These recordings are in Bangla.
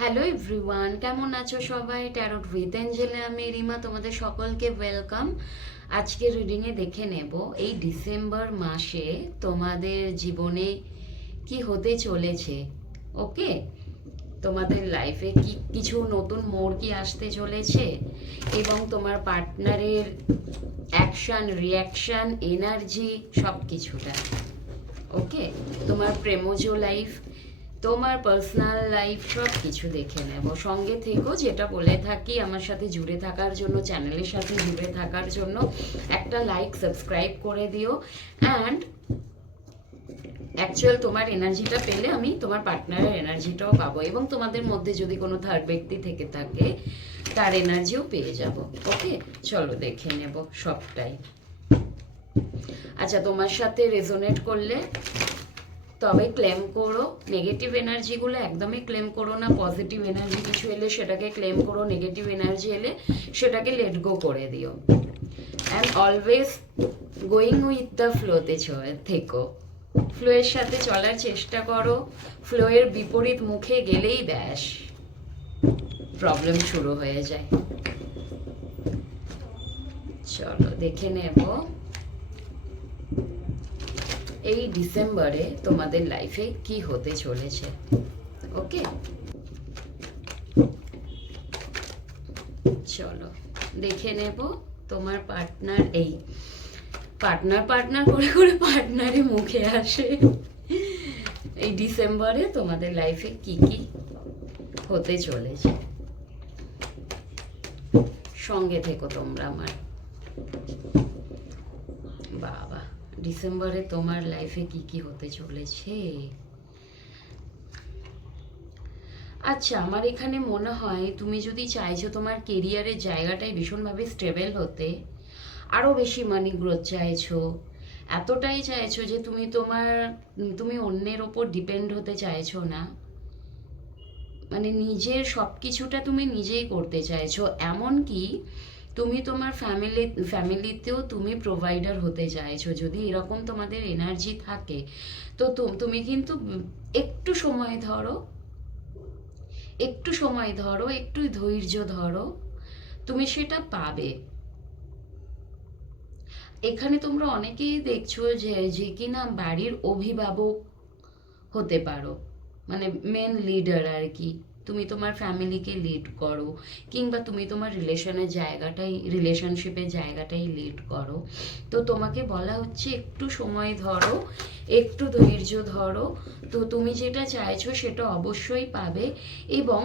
হ্যালো এভরিওয়ান কেমন আছো সবাই? ট্যারোট উইথ এঞ্জেলে আমি রিমা, তোমাদের সকলকে ওয়েলকাম আজকে রিডিংয়ে দেখে নেব, এই ডিসেম্বর মাসে তোমাদের জীবনে কি হতে চলেছে ওকে তোমাদের লাইফে কি, কিছু নতুন মোড় কি আসতে চলেছে, এবং তোমার পার্টনারের অ্যাকশন রিয়াকশন এনার্জি সব কিছুটা ওকে তোমার প্রেমজ লাইফ তোমার পার্সোনাল লাইফ সব কিছু দেখে নেব। সঙ্গে থেকো, যেটা বলে থাকি, আমার সাথে জুড়ে থাকার জন্য চ্যানেলের সাথে জুড়ে থাকার জন্য একটা লাইক সাবস্ক্রাইব করে দিও। অ্যান্ড অ্যাকচুয়াল তোমার এনার্জিটা পেলে আমি তোমার পার্টনারের এনার্জিটাও পাবো এবং তোমাদের মধ্যে যদি কোনো থার্ড ব্যক্তি থেকে থাকে, তার এনার্জিও পেয়ে যাব। ওকে চলো দেখে নেব সবটাই। আচ্ছা তোমার সাথে রেজোনেট করলে তবে ক্লেম করো নেগেটিভ এনার্জিগুলো একদমই ক্লেম করো না পজিটিভ এনার্জি কিছু এলে সেটাকে ক্লেম করো নেগেটিভ এনার্জি এলে সেটাকে লেট গো করে দিও। And always going with the ফ্লোতে থেকো। ফ্লোয়ের সাথে চলার চেষ্টা করো ফ্লোয়ের বিপরীত মুখে গেলেই ব্যাস প্রবলেম শুরু হয়ে যায়। চলো, দেখে নেব। এই ডিসেম্বরে তোমাদের লাইফে কি হতে চলেছে? ওকে চলো, দেখে নেব তোমার পার্টনার এই। পার্টনার পার্টনার করে করে পার্টনারে মুখে আসে। এই ডিসেম্বরে তোমাদের লাইফে কি কি হতে চলেছে? সঙ্গে থেকো তোমরা আমার। বাবা ডিসেম্বরে তোমার লাইফে কি কি হতে চলেছে? আচ্ছা আমার এখানে মনে হয় তুমি যদি চাইছো তোমার কেরিয়ারের জায়গাটাই ভীষণভাবে স্টেবল হতে আরও বেশি মানি গ্রোথ চাইছো, এতটাই চাইছো যে তুমি তোমার, তুমি অন্যের ওপর ডিপেন্ড হতে চাইছো না। মানে নিজের সব কিছুটা তুমি নিজেই করতে চাইছো। এমন কি তুমি তোমার ফ্যামিলি ফ্যামিলিতেও তুমি প্রোভাইডার হতে চাইছো। যদি এরকম তোমাদের এনার্জি থাকে, তো তুমি কিন্তু একটু সময় ধরো, একটু সময় ধরো, একটু ধৈর্য ধরো, তুমি সেটা পাবে। এখানে তোমরা অনেকেই দেখছ যে যে কিনা বাড়ির অভিভাবক হতে পারো মানে মেন লিডার আর কি। তুমি তোমার ফ্যামিলিকে লিড করো, কিংবা তুমি তোমার রিলেশনের জায়গাটাই রিলেশনশিপের জায়গাটাই লিড করো। তো তোমাকে বলা হচ্ছে একটু সময় ধরো, একটু ধৈর্য ধরো। তো তুমি যেটা চাইছো সেটা অবশ্যই পাবে এবং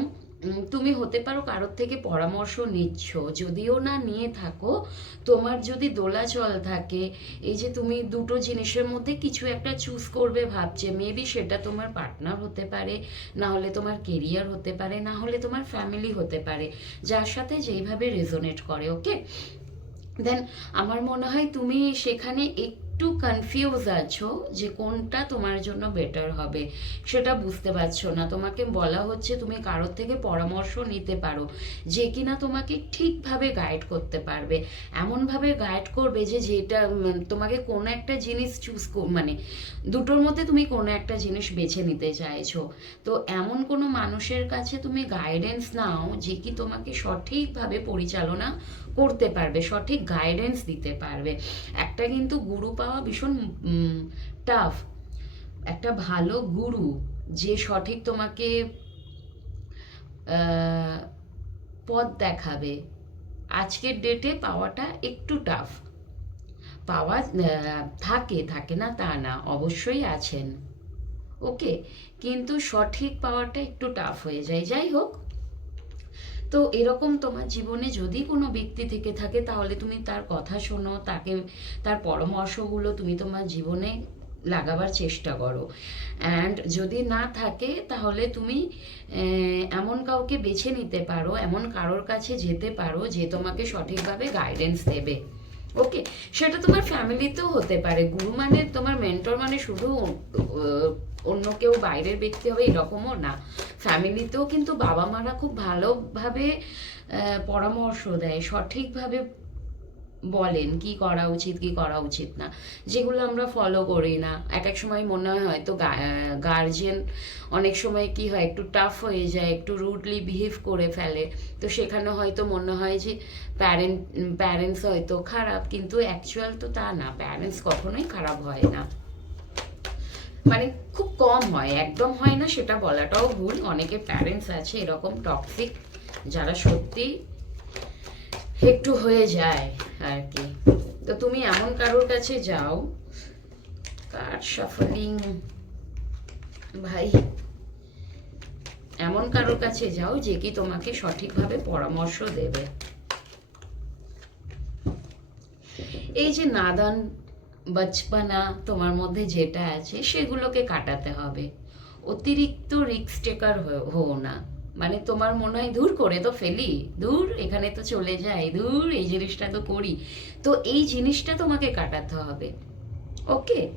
তুমি হতে পারো কারোর থেকে পরামর্শ নিচ্ছ। যদিও না, নিয়ে থাকো। তোমার যদি দোলাচল থাকে, এই যে তুমি দুটো জিনিসের মধ্যে কিছু একটা চুজ করবে, ভাবছে মেবি সেটা তোমার পার্টনার হতে পারে না হলে তোমার কেরিয়ার হতে পারে না হলে তোমার ফ্যামিলি হতে পারে। যার সাথে যেইভাবে রেজোনেট করে ওকে দেন আমার মনে হয় তুমি সেখানে একটু একটু কনফিউজ আছো যে কোনটা তোমার জন্য বেটার হবে, সেটা বুঝতে পারছ না। তোমাকে বলা হচ্ছে তুমি কারোর থেকে পরামর্শ নিতে পারো যে কিনা তোমাকে ঠিকভাবে গাইড করতে পারবে। এমনভাবে গাইড করবে যে যেটা তোমাকে কোনো একটা জিনিস চুজ মানে দুটোর মধ্যে তুমি কোনো একটা জিনিস বেছে নিতে চাইছো। তো এমন কোনো মানুষের কাছে তুমি গাইডেন্স নাও যে কি তোমাকে সঠিকভাবে পরিচালনা করতে পারবে, সঠিক গাইডেন্স দিতে পারবে। একটা কিন্তু গুরু পাওয়া ভীষণ টাফ একটা ভালো গুরু যে সঠিক তোমাকে পথ দেখাবে। আজকের ডেটে পাওয়াটা একটু টাফ পাওয়া থাকে থাকে না তা না, অবশ্যই আছেন। ওকে কিন্তু সঠিক পাওয়াটা একটু টাফ হয়ে যায়। যাই হোক তো এরকম তোমার জীবনে যদি কোনো ব্যক্তি থেকে থাকে, তাহলে তুমি তার কথা শোনো, তাকে, তার পরামর্শগুলো তুমি তোমার জীবনে লাগাবার চেষ্টা করো। অ্যান্ড যদি না থাকে, তাহলে তুমি এমন কাউকে বেছে নিতে পারো, এমন কারোর কাছে যেতে পারো, যে তোমাকে সঠিকভাবে গাইডেন্স দেবে। ওকে সেটা তোমার ফ্যামিলিতেও হতে পারে। গুরু মানে তোমার মেন্টর মানে শুধু অন্য কেউ বাইরের ব্যক্তি হবে, এরকমও না। ফ্যামিলিতেও কিন্তু বাবা মারা খুব ভালোভাবে পরামর্শ দেয়, সঠিকভাবে বলেন কি করা উচিত, কি করা উচিত না। যেগুলো আমরা ফলো করি না। এক এক সময় মনে হয় হয়তো গার্জিয়ান অনেক সময় কি হয়, একটু টাফ হয়ে যায়, একটু রুডলি বিহেভ করে ফেলে। তো সেখানে হয়তো মনে হয় যে প্যারেন্ট প্যারেন্টস হয়তো খারাপ, কিন্তু অ্যাকচুয়াল তো তা না। প্যারেন্টস কখনোই খারাপ হয় না। মানে খুব কম হয়, একদম হয় না সেটা বলাটাও ভুল। অনেকে প্যারেন্টস আছে এরকম টক্সিক যারা সত্যি একটু হয়ে যায় আর কি তো তুমি এমন কারোর কাছে যাও, কার সাফলিং ভাই, এমন কারোর কাছে যাও যে কি তোমাকে সঠিকভাবে পরামর্শ দেবে। এই যে নাদান বচপনা তোমার মধ্যে যেটা আছে সেগুলোকে কাটাতে হবে। অতিরিক্ত রিক্স টেকার হও না। মানে তোমার মনে হয়, দূর করে তো ফেলি। দূর, এখানে তো চলে যায় দূর, এই জিনিসটা তো করি। তো এই জিনিসটা তোমাকে কাটাতে হবে। ওকে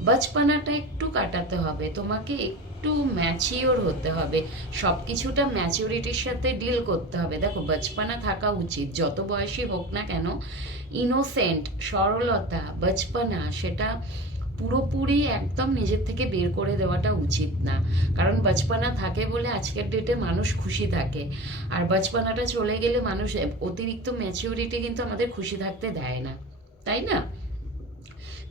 বাচপানাটা একটু কাটাতে হবে। তোমাকে একটু ম্যাচিওর হতে হবে। সব কিছুটা ম্যাচিউরিটির সাথে ডিল করতে হবে। দেখো, বচপনা থাকা উচিত। যত বয়সী হোক না কেন ইনোসেন্ট সরলতা, বচপনা, সেটা পুরোপুরি একদম নিজের থেকে বের করে দেওয়াটা উচিত না। কারণ বচপনা থাকে বলে আজকের ডেটে মানুষ খুশি থাকে। আর বচপনাটা চলে গেলে মানুষ অতিরিক্ত ম্যাচিউরিটি কিন্তু আমাদের খুশি থাকতে দেয় না। তাই না?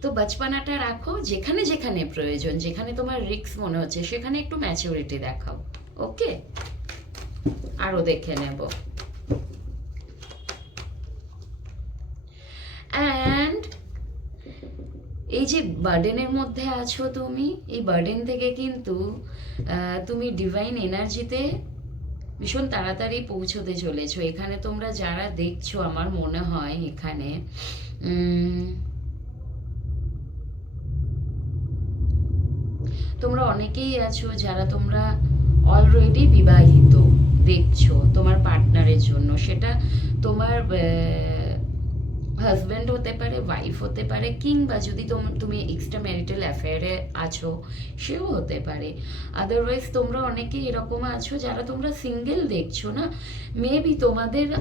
তো বচপনাটা রাখো যেখানে যেখানে প্রয়োজন, যেখানে তোমার রিস্ক মনে হচ্ছে, সেখানে একটু ম্যাচিউরিটি দেখাও। ওকে আরও দেখে নেব। অ্যান্ড এই যে বার্ডেনের মধ্যে আছো তুমি, এই বার্ডেন থেকে কিন্তু তুমি ডিভাইন এনার্জিতে ভীষণ তাড়াতাড়ি পৌঁছতে চলেছো। এখানে তোমরা যারা দেখছ, আমার মনে হয় এখানে তোমরা অনেকেই আছো যারা তোমরা অলরেডি বিবাহিত, দেখছ তোমার পার্টনারের জন্য। সেটা তোমার হাজব্যান্ড হতে পারে ওয়াইফ হতে পারে, কিংবা যদি তোম- এক্সট্রা ম্যারিটাল অ্যাফেয়ারে আছো, সেও হতে পারে। আদারওয়াইজ তোমরা অনেকেই এরকম আছো যারা তোমরা সিঙ্গেল দেখছ না। মেবি তোমাদের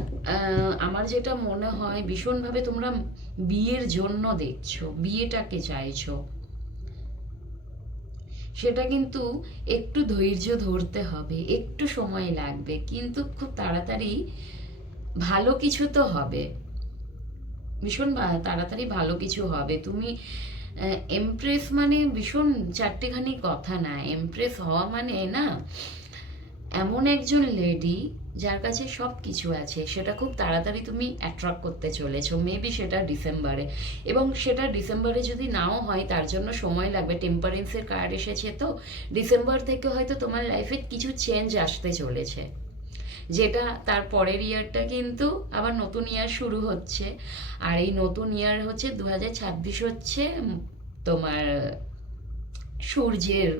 আমার যেটা মনে হয়, ভীষণভাবে তোমরা বিয়ের জন্য দেখছ, বিয়েটাকে চাইছো। সেটা কিন্তু একটু ধৈর্য ধরতে হবে, একটু সময় লাগবে, কিন্তু খুব তাড়াতাড়ি ভালো কিছু তো হবে। ভীষণ তাড়াতাড়ি ভালো কিছু হবে। তুমি এমপ্রেস মানে ভীষণ চারটেখানি কথা না এমপ্রেস হওয়া মানে না এমন একজন লেডি যার কাছে সব কিছু আছে, সেটা খুব তাড়াতাড়ি তুমি অ্যাট্রাক্ট করতে চলেছো মেবি সেটা ডিসেম্বরে। এবং সেটা ডিসেম্বরে যদি নাও হয়, তার জন্য সময় লাগবে টেম্পারেন্সের কার্ড এসেছে তো, ডিসেম্বর থেকে হয়তো তোমার লাইফে কিছু চেঞ্জ আসতে চলেছে। যেটা তার পরের ইয়ারটা কিন্তু আবার নতুন ইয়ার শুরু হচ্ছে। আর এই নতুন ইয়ার হচ্ছে দু হাজার ছাব্বিশ হচ্ছে তোমার সূর্যের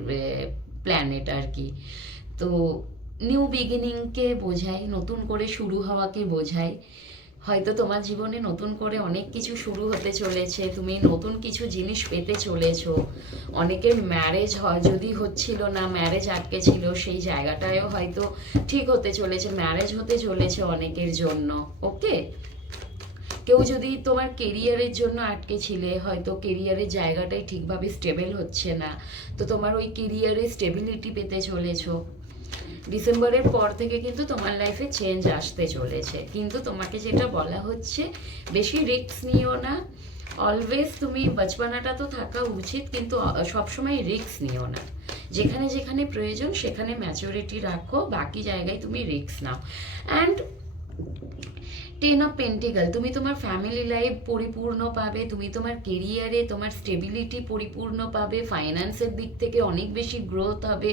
প্ল্যানেট আর কি। তো নিউ বিগিনিংকে বোঝায়, নতুন করে শুরু হওয়াকে বোঝায়। হয়তো তোমার জীবনে নতুন করে অনেক কিছু শুরু হতে চলেছে, তুমি নতুন কিছু জিনিস পেতে চলেছো। অনেকের ম্যারেজ হয়, যদি হচ্ছিল না ম্যারেজ আটকে ছিল, সেই জায়গাটায়ও হয়তো ঠিক হতে চলেছে ম্যারেজ হতে চলেছে অনেকের জন্য ওকে কেউ যদি তোমার কেরিয়ারের জন্য আটকে ছিলে, হয়তো কেরিয়ারের জায়গাটাই ঠিকভাবে স্টেবল হচ্ছে না। তো তোমার ওই কেরিয়ারে স্টেবিলিটি পেতে চলেছো। ডিসেম্বরের পর থেকে কিন্তু তোমার লাইফে চেঞ্জ আসতে চলেছে। কিন্তু তোমাকে যেটা বলা হচ্ছে, বেশি রিস্ক নিও না। অলওয়েজ তুমি বচপানাটা তো থাকা উচিত, কিন্তু সবসময় রিস্ক নিও না। যেখানে যেখানে প্রয়োজন সেখানে ম্যাচুরিটি রাখো, বাকি জায়গায় তুমি রিস্ক নাও। অ্যান্ড টেন অফ পেন্টিকাল তুমি তোমার ফ্যামিলি লাইফ পরিপূর্ণ পাবে, তুমি তোমার কেরিয়ারে তোমার স্টেবিলিটি পরিপূর্ণ পাবে ফাইন্যান্সের দিক থেকে অনেক বেশি গ্রোথ হবে,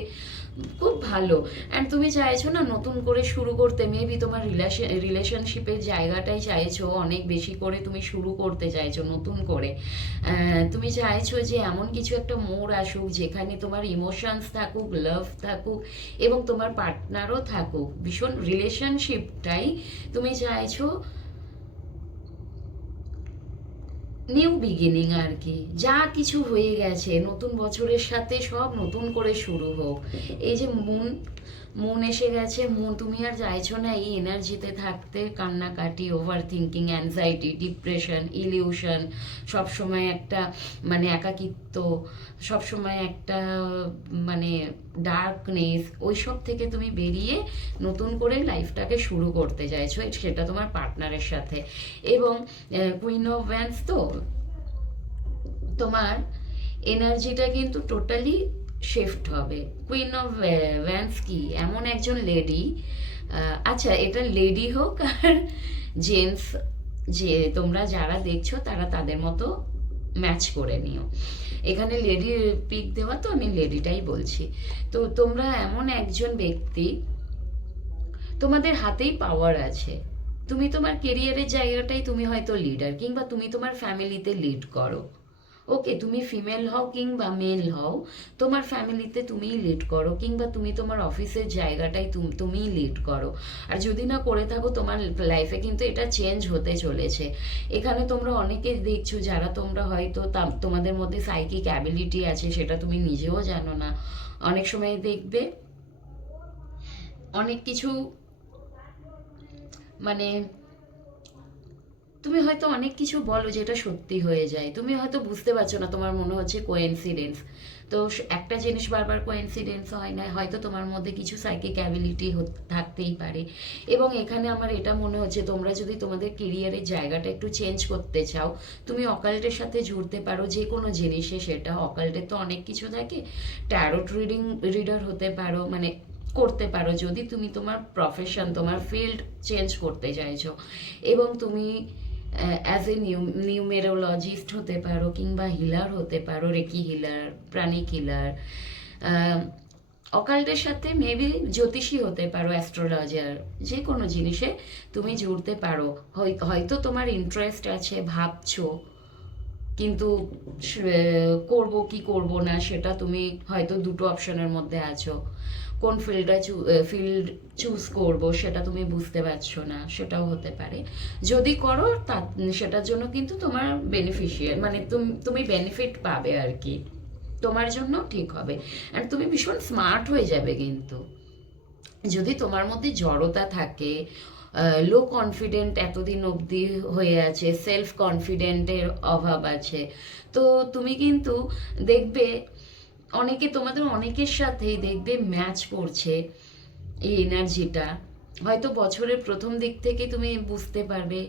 খুব ভালো। অ্যান্ড তুমি চাইছো না নতুন করে শুরু করতে মেবি তোমার রিলেশন রিলেশনশিপের জায়গাটাই চাইছো, অনেক বেশি করে তুমি শুরু করতে চাইছো নতুন করে। তুমি চাইছো যে এমন কিছু একটা মোড় আসুক, যেখানে তোমার ইমোশনস থাকুক লাভ থাকুক, এবং তোমার পার্টনারও থাকুক। ভীষণ রিলেশনশিপটাই তুমি চাইছো নিউ বিগিনিং আর কি। যা কিছু হয়ে গেছে, নতুন বছরের সাথে সব নতুন করে শুরু হোক। এই যে মুন মন এসে গেছে, মন তুমি আর চাইছো না এই এনার্জিতে থাকতে, কান্নাকাটি over thinking anxiety depression illusion সবসময় একটা মানে একাকিত্ব, সবসময় একটা মানে ডার্কনেস ওইসব থেকে তুমি বেরিয়ে নতুন করে লাইফটাকে শুরু করতে চাইছো সেটা তোমার পার্টনারের সাথে। এবং কুইন অফ ভ্যান্স তো, তোমার এনার্জিটা কিন্তু টোটালি শিফট হবে। কুইন অফ ভ্যান্স কি এমন একজন লেডি আচ্ছা এটা লেডি হোক আর জেন্টস যে তোমরা যারা দেখছ, তারা তাদের মতো ম্যাচ করে নিও। এখানে লেডির পিক দেওয়া তো আমি লেডিটাই বলছি। তো তোমরা এমন একজন ব্যক্তি, তোমাদের হাতেই পাওয়ার আছে। তুমি তোমার কেরিয়ারের জায়গাটাই তুমি হয়তো লিডার কিংবা তুমি তোমার ফ্যামিলিতে লিড করো। ওকে তুমি ফিমেল হও কিংবা মেল হও, তোমার ফ্যামিলিতে তুমিই লিড করো, কিংবা তুমি তোমার অফিসের জায়গাটাই তুম- তুমিই লিড করো। আর যদি না করে থাকো, তোমার লাইফে কিন্তু এটা চেঞ্জ হতে চলেছে। এখানে তোমরা অনেকে দেখছ যারা তোমরা হয়তো তোমাদের মধ্যে সাইকিক অ্যাবিলিটি আছে, সেটা তুমি নিজেও জানো না। অনেক সময় দেখবে অনেক কিছু মানে তুমি হয়তো অনেক কিছু বলো যেটা সত্যি হয়ে যায়। তুমি হয়তো বুঝতে পারছ না, তোমার মনে হচ্ছে কোয়েন্সিডেন্স তো একটা জিনিস বারবার কোয়েন্সিডেন্স হয় না, হয়তো তোমার মধ্যে কিছু সাইকিক অ্যাবিলিটি থাকতেই পারে। এবং এখানে আমার এটা মনে হচ্ছে, তোমরা যদি তোমাদের কেরিয়ারের জায়গাটা একটু চেঞ্জ করতে চাও, তুমি অকাল্টের সাথে জুড়তে পারো যে কোনো জিনিসে, সেটা অকাল্টের তো অনেক কিছু থাকে। ট্যারোট রিডিং রিডার হতে পারো মানে করতে পারো, যদি তুমি তোমার প্রফেশন তোমার ফিল্ড চেঞ্জ করতে চাইছো। এবং তুমি অ্যাজ এ নিউ নিউমেরোলজিস্ট হতে পারো কিংবা হিলার হতে পারো, রেকি হিলার প্রাণিক হিলার অকাল্টের সাথে মেবি জ্যোতিষী হতে পারো অ্যাস্ট্রোলজার যে কোনো জিনিসে তুমি জুড়তে পারো। হয়- হয়তো তোমার ইন্টারেস্ট আছে, ভাবছ কিন্তু করব কি করব না, সেটা তুমি হয়তো দুটো অপশনের মধ্যে আছো। কোন ফিল্ডটা ফিল্ড চুজ করব, সেটা তুমি বুঝতে পারছ না, সেটাও হতে পারে। যদি করো, তা, সেটার জন্য কিন্তু তোমার বেনিফিশিয়াল মানে তুমি তুমি বেনিফিট পাবে আর কি। তোমার জন্য ঠিক হবে। আর তুমি ভীষণ স্মার্ট হয়ে যাবে কিন্তু। যদি তোমার মধ্যে জড়তা থাকে লো কনফিডেন্ট এতদিন অবধি হয়ে আছে সেলফ কনফিডেন্টের অভাব আছে। তো তুমি কিন্তু দেখবে, অনেকে তোমাদের অনেকের সাথেই দেখবে ম্যাচ করছে এই এনার্জিটা হয়তো বছরের প্রথম দিক থেকে তুমি বুঝতে পারবে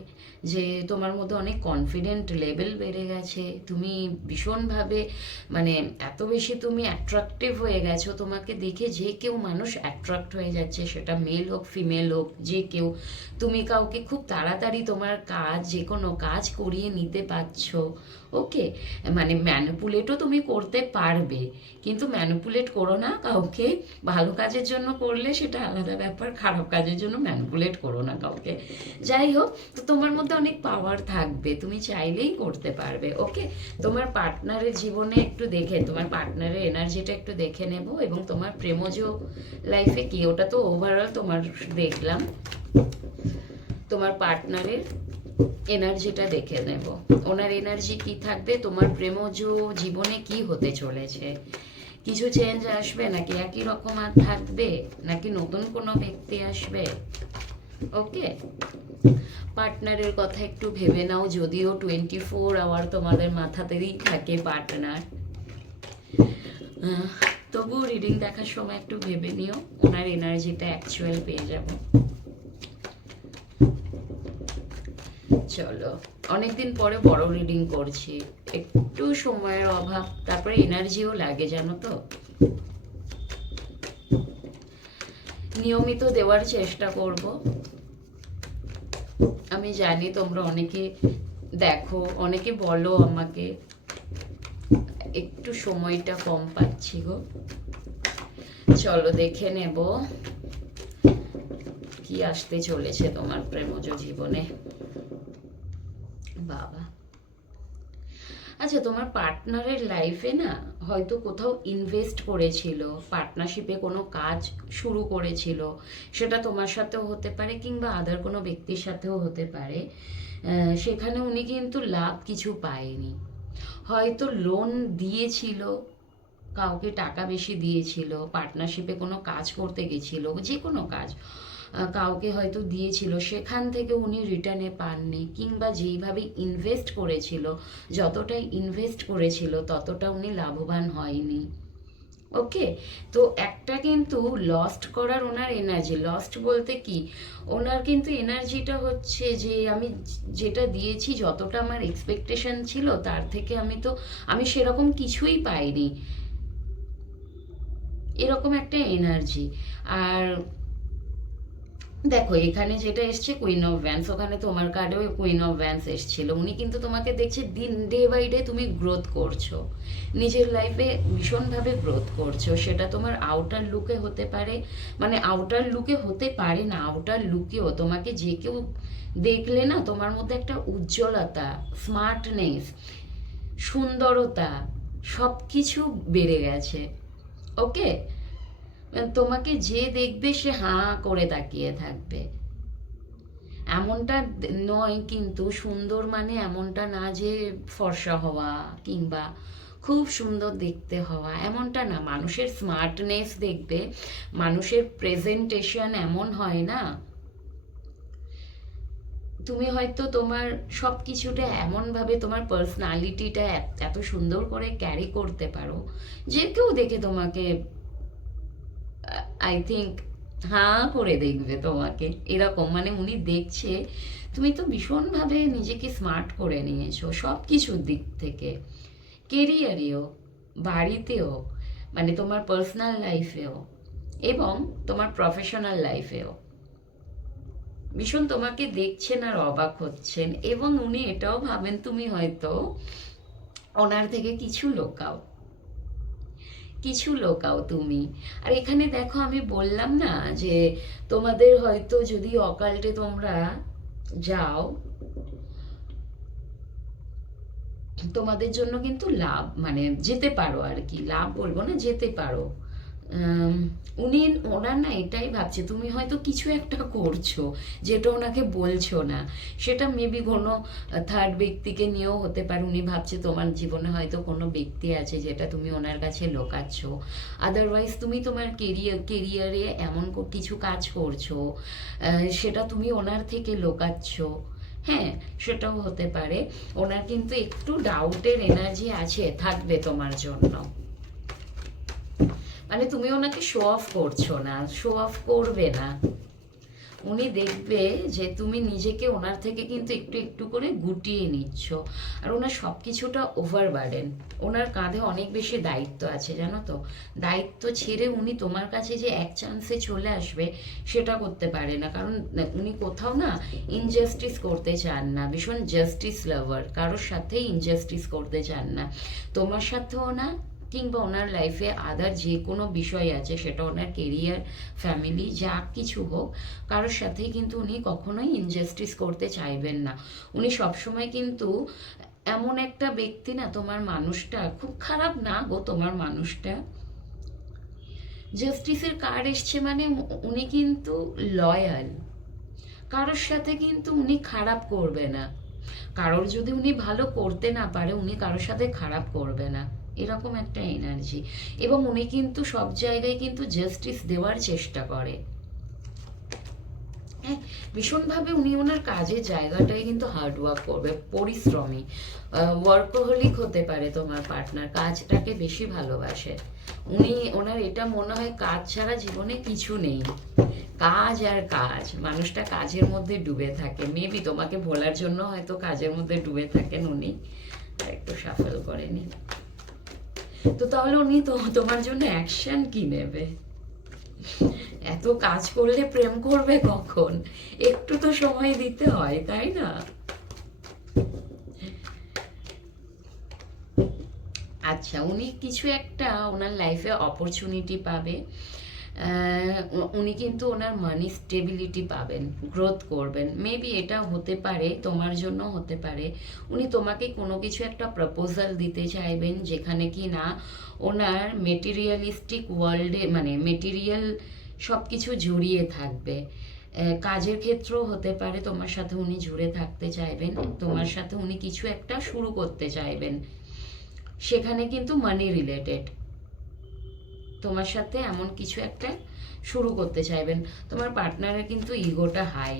যে তোমার মধ্যে অনেক কনফিডেন্ট লেভেল বেড়ে গেছে। তুমি ভীষণভাবে মানে এত বেশি তুমি অ্যাট্রাক্টিভ হয়ে গেছো। তোমাকে দেখে যে কেউ মানুষ অ্যাট্রাক্ট হয়ে যাচ্ছে, সেটা মেল হোক ফিমেল হোক, যে কেউ। তুমি কাউকে খুব তাড়াতাড়ি তোমার কাজ যে কোনো কাজ করিয়ে নিতে পারছ। ওকে মানে ম্যানুপুলেটও তুমি করতে পারবে। কিন্তু ম্যানুপুলেট করো না কাউকে। ভালো কাজের জন্য করলে সেটা আলাদা ব্যাপার, খারাপ কাজের জন্য ম্যানুপুলেট করো না কাউকে। যাই হোক, তো তোমার মধ্যে অনেক পাওয়ার থাকবে, তুমি চাইলেই করতে পারবে ওকে তোমার পার্টনারের জীবনে একটু দেখে, তোমার পার্টনারের এনার্জিটা একটু দেখে নেব এবং তোমার প্রেমজ লাইফে কি? ওটা তো ওভারঅল তোমার দেখলাম। তোমার পার্টনারের এনার্জিটা দেখে নেব। ওনার এনার্জি কি থাকবে? তোমার প্রেমজ জীবনে কি হতে চলেছে? কিছু চেঞ্জ আসবে নাকি একই রকম আর থাকবে? নাকি নতুন কোনো ব্যক্তি আসবে? ওকে পার্টনারের কথা একটু ভেবে নাও, যদিও টোয়েন্টি ফোর আওয়ার তোমাদের মাথাতেই থাকে পার্টনার তবুও রিডিং দেখার সময় একটু ভেবে নিও, ওনার এনার্জিটা অ্যাকচুয়াল পেয়ে যাব। চলো। অনেকদিন পরে বড় রিডিং করছি। একটু সময়ের অভাব, তারপরে এনার্জিও লাগে, জানো তো? নিয়মিত দেওয়ার চেষ্টা করব। আমি জানি তোমরা অনেকে দেখো, অনেকে বলো আমাকে, একটু সময়টা কম পাচ্ছি গো। চলো, দেখে নেব কি আসতে চলেছে তোমার প্রেমজ জীবনে। বাবা। আচ্ছা তোমার পার্টনারের লাইফে না হয়তো কোথাও ইনভেস্ট করেছিল পার্টনারশিপে কোনো কাজ শুরু করেছিল, সেটা তোমার সাথেও হতে পারে কিংবা আদার কোনো ব্যক্তির সাথেও হতে পারে সেখানে উনি কিন্তু লাভ কিছু পায়নি। হয়তো লোন দিয়েছিল, কাউকে টাকা বেশি দিয়েছিল পার্টনারশিপে কোনো কাজ করতে গেছিল, যে কোনো কাজ। কাউকে হয়তো দিয়েছিল, সেখান থেকে উনি রিটার্নে পাননি কিংবা যেইভাবে ইনভেস্ট করেছিল, যতটাই ইনভেস্ট করেছিল, ততটা উনি লাভবান হয়নি। ওকে তো একটা কিন্তু লস্ট করার ওনার এনার্জি লস্ট বলতে কি? ওনার কিন্তু এনার্জিটা হচ্ছে যে, আমি যেটা দিয়েছি, যতটা আমার এক্সপেকটেশন ছিল, তার থেকে আমি তো, আমি সেরকম কিছুই পাইনি। এরকম একটা এনার্জি আর দেখো, এখানে যেটা এসছে কুইন অফ ভ্যান্স ওখানে তোমার কার্ডেও কুইন অফ ভ্যান্স এসছিল। উনি কিন্তু তোমাকে দেখছে দিন ডে বাই ডে তুমি গ্রোথ করছ। নিজের লাইফে ভীষণভাবে গ্রোথ করছ। সেটা তোমার আউটার লুকে হতে পারে মানে আউটার লুকে হতে পারে না আউটার লুকেও তোমাকে যে কেউ দেখলে না, তোমার মধ্যে একটা উজ্জ্বলতা স্মার্টনেস সুন্দরতা সব কিছু বেড়ে গেছে। ওকে তোমাকে যে দেখবে সে হাঁ করে তাকিয়ে থাকবে। এমনটা নয় কিন্তু সুন্দর মানে এমনটা না যে ফর্সা হওয়া কিংবা খুব সুন্দর দেখতে হওয়া, এমনটা না। মানুষের স্মার্টনেস দেখবে, মানুষের প্রেজেন্টেশন এমন হয় না। তুমি হয়তো তোমার সব কিছুটা এমনভাবে তোমার পার্সোনালিটিটা এত সুন্দর করে ক্যারি করতে পারো, যে কেউ দেখে তোমাকে আই থিঙ্ক হাঁ করে দেখবে তোমাকে। এরকম মানে উনি দেখছে, তুমি তো ভীষণভাবে নিজেকে স্মার্ট করে নিয়েছো সব কিছুর দিক থেকে। কেরিয়ারেও বাড়িতেও মানে তোমার পার্সোনাল লাইফেও এবং তোমার প্রফেশনাল লাইফেও ভীষণ তোমাকে দেখছেন আর অবাক হচ্ছেন, এবং উনি এটাও ভাবেন, তুমি হয়তো ওনার থেকে কিছু লোকাও। কিছু লোকাও তুমি। আর এখানে দেখো আমি বললাম না যে তোমাদের হয়তো যদি অকাল্টে তোমরা যাও, তোমাদের জন্য কিন্তু লাভ মানে যেতে পারো আর কি, লাভ বলব না, যেতে পারো। উনি, ওনার না এটাই ভাবছে, তুমি হয়তো কিছু একটা করছ যেটা ওনাকে বলছো না। সেটা মেবি কোনো থার্ড ব্যক্তিকে নিয়েও হতে পারে। উনি ভাবছে, তোমার জীবনে হয়তো কোনো ব্যক্তি আছে যেটা তুমি ওনার কাছে লোকাচ্ছ। আদারওয়াইজ তুমি তোমার কেরিয়ার কেরিয়ারে এমন কিছু কাজ করছ সেটা তুমি ওনার থেকে লোকাচ্ছ। হ্যাঁ সেটাও হতে পারে। ওনার কিন্তু একটু ডাউটের এনার্জি আছে থাকবে তোমার জন্য। মানে তুমি ওনাকে শো অফ করছ না শো অফ করবে না। উনি দেখবে যে তুমি নিজেকে ওনার থেকে কিন্তু একটু একটু করে গুটিয়ে নিচ্ছ। আর ওনার সব কিছুটা ওভার বার্ডেন ওনার কাঁধে অনেক বেশি দায়িত্ব আছে, জানো তো? দায়িত্ব ছেড়ে উনি তোমার কাছে যে এক চান্সে চলে আসবে, সেটা করতে পারে না। কারণ উনি কোথাও না ইনজাস্টিস করতে চান না, ভীষণ জাস্টিস লাভার কারোর সাথেই ইনজাস্টিস করতে চান না। তোমার সাথেও না কিংবা ওনার লাইফে আদার যে কোনো বিষয় আছে, সেটা ওনার কেরিয়ার ফ্যামিলি যা কিছু হোক, কারোর সাথেই কিন্তু উনি কখনোই ইনজাস্টিস করতে চাইবেন না। উনি সবসময় কিন্তু এমন একটা ব্যক্তি না, তোমার মানুষটা, খুব খারাপ না গো তোমার মানুষটা? জাস্টিসের কার্ড এসছে মানে উনি কিন্তু লয়াল কারোর সাথে কিন্তু উনি খারাপ করবে না। কারোর যদি উনি ভালো করতে না পারে, উনি কারোর সাথে খারাপ করবে না। এরকম একটা এনার্জি এবং উনি কিন্তু সব জায়গায় কিন্তু জাস্টিস দেওয়ার চেষ্টা করে। হ্যাঁ ভীষণভাবে উনি ওনার কাজের জায়গাটায় কিন্তু হার্ড ওয়ার্ক করবে, পরিশ্রমী। ওয়ার্কোহলিক হতে পারে তোমার পার্টনার কাজটাকে বেশি ভালোবাসে। উনি, ওনার এটা মনে হয় কাজ ছাড়া জীবনে কিছু নেই। কাজ আর কাজ, মানুষটা কাজের মধ্যে ডুবে থাকে। মেবি তোমাকে বলার জন্য হয়তো কাজের মধ্যে ডুবে থাকেন উনি একটু সাফল করেনি তো তাহলে উনি তো তোমার জন্য অ্যাকশন কি নেবে? এত কাজ করলে প্রেম করবে কখন? একটু তো সময় দিতে হয়, তাই না? আচ্ছা উনি কিছু একটা ওনার লাইফে অপরচুনিটি পাবে। উনি কিন্তু ওনার মানি স্টেবিলিটি পাবেন গ্রোথ করবেন। মেবি এটা হতে পারে, তোমার জন্য হতে পারে। উনি তোমাকে কোনো কিছু একটা প্রপোজাল দিতে চাইবেন যেখানে কি না ওনার মেটেরিয়ালিস্টিক ওয়ার্ল্ডে মানে মেটেরিয়াল সব কিছু জড়িয়ে থাকবে। কাজের ক্ষেত্রেও হতে পারে, তোমার সাথে উনি জুড়ে থাকতে চাইবেন। তোমার সাথে উনি কিছু একটা শুরু করতে চাইবেন। সেখানে কিন্তু মানি রিলেটেড তোমার সাথে এমন কিছু একটা শুরু করতে চাইবেন। তোমার পার্টনারের কিন্তু ইগোটা হাই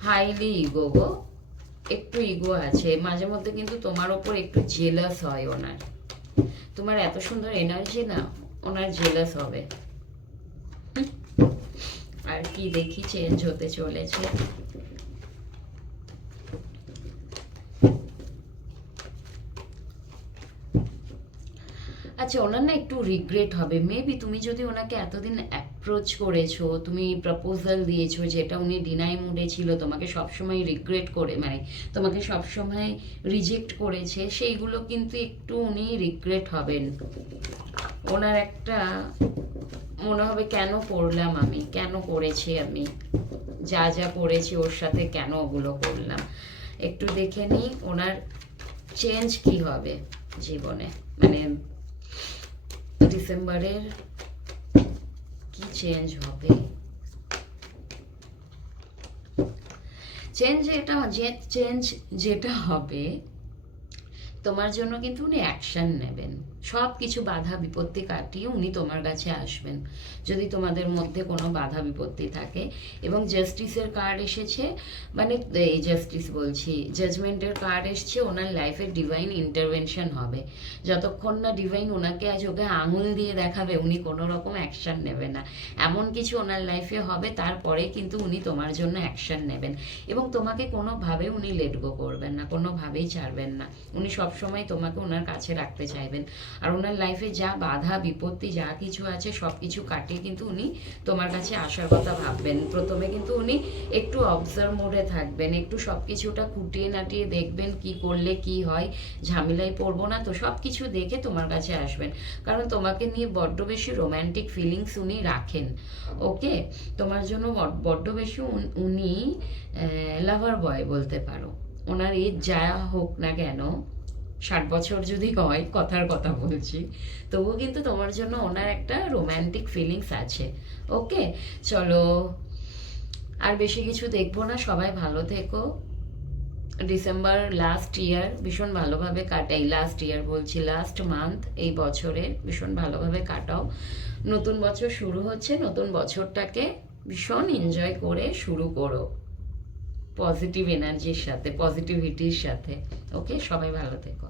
হাইলি ইগো গো। একটু ইগো আছে। মাঝে মধ্যে কিন্তু তোমার ওপর একটু জেলাস হয় ওনার। তোমার এত সুন্দর এনার্জি না, ওনার জেলাস হবে। আর কি দেখি চেঞ্জ হতে চলেছে। আচ্ছা ওনার না একটু রিগ্রেট হবে। মেবি তুমি যদি ওনাকে এতদিন অ্যাপ্রোচ করেছ, তুমি প্রপোজাল দিয়েছ যেটা উনি ডিনাই মুডে ছিল, তোমাকে সবসময় রিগ্রেট করে মানে তোমাকে সবসময় রিজেক্ট করেছে, সেইগুলো কিন্তু একটু উনি রিগ্রেট হবেন। ওনার একটা মনে হবে, কেন করলাম আমি? কেন করেছি আমি? যা যা করেছি ওর সাথে কেন ওগুলো করলাম? একটু দেখে নিই, ওনার চেঞ্জ কি হবে জীবনে? মানে ডিসেম্বরের কি চেঞ্জ হবে? চেঞ্জ এটা, যে চেঞ্জ যেটা হবে, তোমার জন্য কিন্তু উনি অ্যাকশন নেবেন। সব কিছু বাধা বিপত্তি কাটিয়ে উনি তোমার কাছে আসবেন। যদি তোমাদের মধ্যে কোনো বাধা বিপত্তি থাকে এবং জাস্টিসের কার্ড এসেছে মানে এই জাস্টিস বলছি জাজমেন্টের কার্ড এসছে, ওনার লাইফে ডিভাইন ইন্টারভেনশন হবে। যতক্ষণ না ডিভাইন ওনাকে আজ ওকে আঙুল দিয়ে দেখাবে, উনি কোনো রকম অ্যাকশন নেবে না। এমন কিছু ওনার লাইফে হবে, তারপরে কিন্তু উনি তোমার জন্য অ্যাকশন নেবেন। এবং তোমাকে কোনোভাবে উনি লেট গো করবেন না, কোনোভাবেই ছাড়বেন না। উনি সবসময় তোমাকে ওনার কাছে রাখতে চাইবেন। আর ওনার লাইফে যা বাধা, বিপত্তি, যা কিছু আছে সব কিছু কাটিয়ে কিন্তু উনি তোমার কাছে আসার কথা ভাববেন। প্রথমে কিন্তু উনি একটু অবজার্ভ মোডে থাকবেন, একটু সব কিছুটা খুঁটিয়ে নাটিয়ে দেখবেন কি করলে কি হয়, ঝামেলায় পড়ব না তো সব কিছু দেখে তোমার কাছে আসবেন। কারণ তোমাকে নিয়ে বড্ড বেশি রোম্যান্টিক ফিলিংস উনি রাখেন, ওকে? তোমার জন্য বড- বড্ড বেশি উনি লাভার বয় বলতে পারো। ওনার এজ যা হোক না কেন ষাট বছর যদি হয়, কথার কথা বলছি তবুও কিন্তু তোমার জন্য ওনার একটা রোম্যান্টিক ফিলিংস আছে। ওকে চলো, আর বেশি কিছু দেখব না, সবাই ভালো থেকো। ডিসেম্বর লাস্ট ইয়ার ভীষণ ভালোভাবে কাটাই লাস্ট ইয়ার বলছি লাস্ট মান্থ এই বছরের ভীষণ ভালোভাবে কাটাও। নতুন বছর শুরু হচ্ছে, নতুন বছরটাকে ভীষণ এনজয় করে শুরু করো। পজিটিভ এনার্জির সাথে পজিটিভিটির সাথে। ওকে সবাই ভালো থেকো।